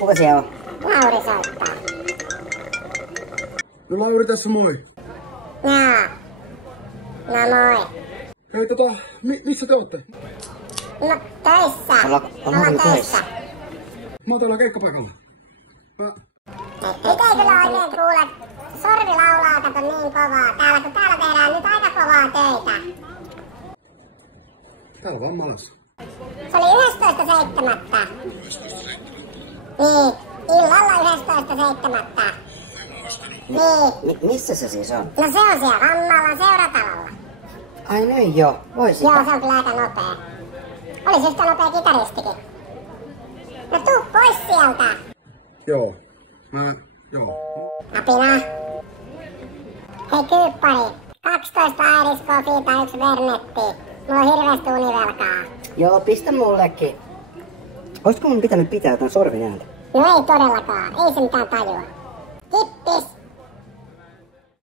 Kuka siellä on? Lauri soittaa. No Lauri tässä moi. Jaa. No moi. Hei missä te ootte? No töissä. Ollaan töissä. Mä oon täällä keikkapaikalla. Miten kyllä oikein kuule? Sorvi laulaa kato niin kovaa. Täällä tehdään nyt aika kovaa töitä. Täällä vaan malassa. Se oli 11.7. Niin, illalla 11.7. Niin. Missä se siis on? No se on siellä Vammalan seuratalolla. Ai niin joo, voisi. Joo, se on kyllä aika nopea. Olisi yhtä nopea kitaristikin. No tuu pois sieltä. Joo. Joo. Apina. Hei kyyppari. 12 Irish tai 1 Vernetti. Mulla on hirveästi univelkaa. Joo, pistä mullekin. Olisiko mun pitänyt pitää jotain sorvin ääntä? No ei todellakaan. Ei se mitään tajua.